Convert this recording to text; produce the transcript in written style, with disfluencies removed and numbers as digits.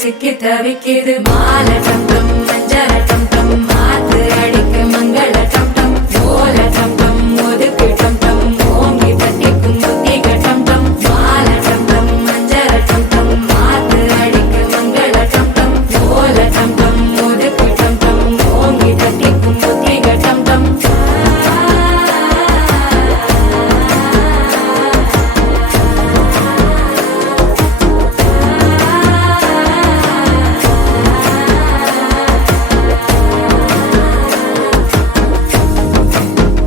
சிக்கி தவிக்குது மால டம் டம் மஞ்சள டம் டம் மாத்து அடிக்கு மங்கள டம் டம் ஓல டம் டம் ஒதுக்கு டம் டம் ஓங்கி தட்டிக்கும் புத்திக டம் டம் மால டம் டம் மஞ்சள டம் டம் மாத்து அடிக்கு மங்கள டம் டம் ஓல டம் டம் ஒதுக்கு டம் டம் ஓங்கி தட்டிக்கும்